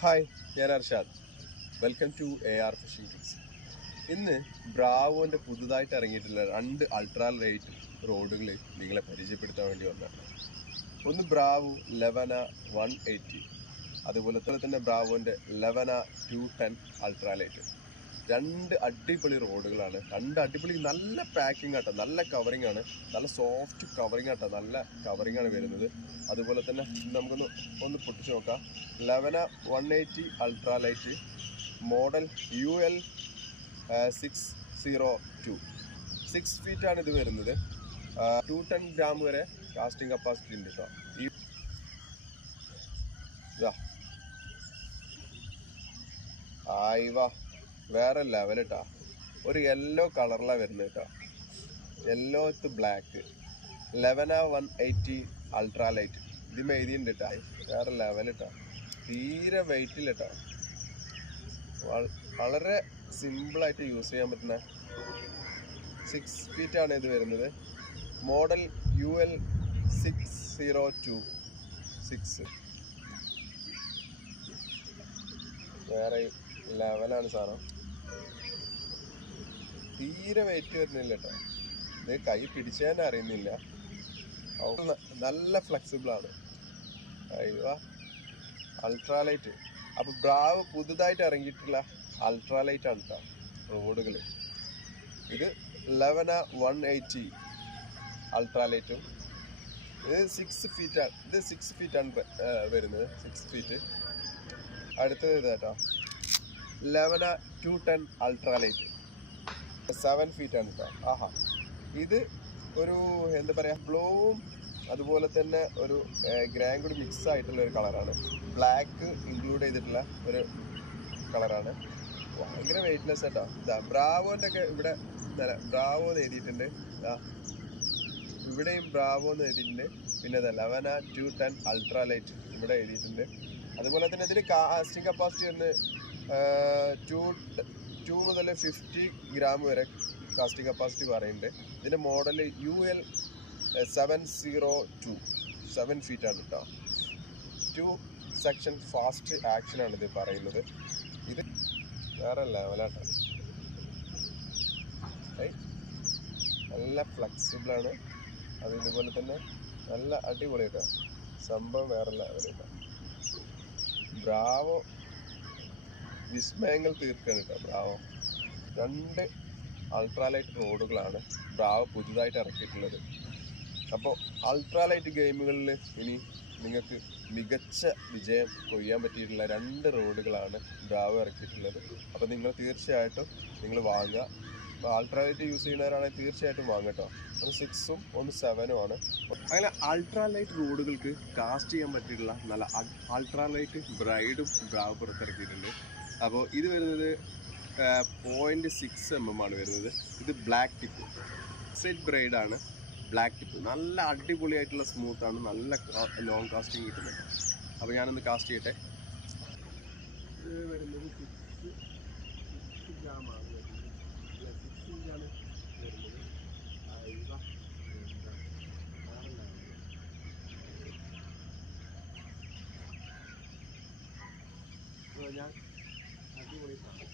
Hi, ഞാൻ Arshad. Welcome to AR fishing tips. ഇന്ന് ബ്രാവോൻ്റെ പുതുതായിട്ട് ഇറങ്ങിയിട്ടുള്ള 2 അൾട്രാ ലൈറ്റ് റോഡുകൾ നിങ്ങളെ പരിചയപ്പെടുത്താൻ വേണ്ടി വന്നതാണ്. ഒന്ന് ബ്രാവോ ലെവന 180, അതുപോലെ തന്നെ ബ്രാവോൻ്റെ ലെവന 210 അൾട്രാ ലൈറ്റ്. 2 അടിപൊളി റോഡുകളാണ്. 2 അടിപൊളി നല്ല പാക്കിംഗ് ആട്ടോ, നല്ല കവറിംഗ് ആണ്, നല്ല സോഫ്റ്റ് കവറിംഗ് ആട്ടോ, നല്ല കവറിംഗ് ആണ് വരുന്നത്. അതുപോലെ തന്നെ നമുക്കൊന്ന് പൊട്ടിച്ച് നോക്കാം. ലെവന 180 അൾട്രാ ലൈറ്റ് മോഡൽ UL 602, 6 ഫീറ്റാണ് ഇത് വരുന്നത്. 210 ഗ്രാം വരെ കാസ്റ്റിംഗ് കപ്പാസിറ്റി ഉണ്ട് കേട്ടോ. ആയിവാ, വേറെ ലെവൽ കേട്ടോ. ഒരു യെല്ലോ കളറിലാണ് വരുന്നത് കേട്ടോ, യെല്ലോ വിത്ത് ബ്ലാക്ക്. ലെവന 180 അൾട്രാ ലൈറ്റ് ഇതിന് എഴുതിയിട്ടുണ്ട് കേട്ടോ. വേറെ ലെവൽ കേട്ടോ, തീരെ വെയിറ്റില്ല കേട്ടോ. വളരെ സിമ്പിളായിട്ട് യൂസ് ചെയ്യാൻ പറ്റുന്ന 6 ഫീറ്റാണ് ഇത് വരുന്നത്. Model UL 602, 6. വേറെ ലെവലാണ് സാധനം, തീരെ വെയിറ്റ് വരുന്നില്ല കേട്ടോ. ഇത് കൈ പിടിച്ചാൽ അറിയുന്നില്ല, നല്ല ഫ്ലെക്സിബിളാണ്. അയ്യോ, അൾട്രാലൈറ്റ്. അപ്പോൾ ബ്രാവ് പുതുതായിട്ട് ഇറങ്ങിയിട്ടുള്ള അൾട്രാലൈറ്റ് ആണ് കേട്ടോ റോഡുകൾ. ഇത് ലെവന 180 അൾട്രാലൈറ്റും. ഇത് 6 ഫീറ്റാണ്, ഇത് 6 ഫീറ്റാണ് വരുന്നത്, 6 ഫീറ്റ്. അടുത്തത് ഇത് കേട്ടോ, ലെവന 210 അൾട്രാലൈറ്റ് 7 ഫീറ്റാണ് കേട്ടോ. ആഹാ, ഇത് ഒരു എന്താ പറയുക, ബ്ലൂവും അതുപോലെ തന്നെ ഒരു ഗ്രായും കൂടി മിക്സ് ആയിട്ടുള്ള ഒരു കളറാണ്. ബ്ലാക്ക് ഇൻക്ലൂഡ് ചെയ്തിട്ടുള്ള ഒരു കളറാണ്. ഭയങ്കര വെയിറ്റ്ലെസ് കേട്ടോ. ഇതാ ബ്രാവോൻ്റെ ഒക്കെ ഇവിടെ ബ്രാവോ എന്ന് എഴുതിയിട്ടുണ്ട്. ഇവിടെയും ബ്രാവോ എന്ന് എഴുതിയിട്ടുണ്ട്. പിന്നെ ഇതാ ലെവന 210 അൾട്രാ ലൈറ്റ് ഇവിടെ എഴുതിയിട്ടുണ്ട്. അതുപോലെ തന്നെ ഇതിന് കാസ്റ്റിംഗ് കപ്പാസിറ്റി ഒന്ന് 2 മുതൽ 50 ഗ്രാം വരെ കാസ്റ്റിംഗ് കപ്പാസിറ്റി പറയുന്നുണ്ട്. ഇതിൻ്റെ മോഡൽ UL 702, 7 ഫീറ്റാണ് കേട്ടോ. 2 സെക്ഷൻ ഫാസ്റ്റ് ആക്ഷനാണ് ഇത് പറയുന്നത്. ഇത് വേറെ ലെവലാട്ടോ, നല്ല ഫ്ലെക്സിബിളാണ്. അത് ഇതുപോലെ തന്നെ നല്ല അടിപൊളി കേട്ടോ, സംഭവം വേറെ ലെവൽ കേട്ടോ. ബ്രാവോ വിസ്മയങ്ങൾ തീർക്കാണ് കേട്ടോ ബ്രാവോ. 2 അൾട്രാലൈറ്റ് റോഡുകളാണ് ബ്രാവോ പുതുതായിട്ട് ഇറക്കിയിട്ടുള്ളത്. അപ്പോൾ അൾട്രാലൈറ്റ് ഗെയിമുകളിൽ ഇനി നിങ്ങൾക്ക് മികച്ച വിജയം കൊയ്യാൻ പറ്റിയിട്ടുള്ള 2 റോഡുകളാണ് ബ്രാവോ ഇറക്കിയിട്ടുള്ളത്. അപ്പോൾ നിങ്ങൾ തീർച്ചയായിട്ടും വാങ്ങുക. അപ്പോൾ അൾട്രാലൈറ്റ് യൂസ് ചെയ്യുന്നവരാണെങ്കിൽ തീർച്ചയായിട്ടും വാങ്ങുക കേട്ടോ. ഒന്ന് 6ഉം ഒന്ന് 7ഉം ആണ്. അങ്ങനെ അൾട്രാലൈറ്റ് റോഡുകൾക്ക് കാസ്റ്റ് ചെയ്യാൻ പറ്റിയിട്ടുള്ള നല്ല അൾട്രാലൈറ്റ് ബ്രൈഡും ബ്രാവോ പുറത്തിറക്കിയിട്ടുണ്ട്. അപ്പോൾ ഇത് വരുന്നത് 0.6 mm ആണ് വരുന്നത്. ഇത് ബ്ലാക്ക് ടിപ്പ് സെറ്റ് ബ്രൈഡാണ്, ബ്ലാക്ക് ടിപ്പ്. നല്ല അടിപൊളിയായിട്ടുള്ള സ്മൂത്താണ്, നല്ല ലോങ് കാസ്റ്റിംഗ് കിട്ടുന്നുണ്ട്. അപ്പോൾ ഞാനൊന്ന് കാസ്റ്റ് ചെയ്യട്ടെ. ഇത് വരുന്നത് 6 ഗ്രാമാണ് വരുന്നത്, 6 ഇഞ്ചാണ് വരുന്നത്. ഞാൻ അടിപൊളി സാധനം.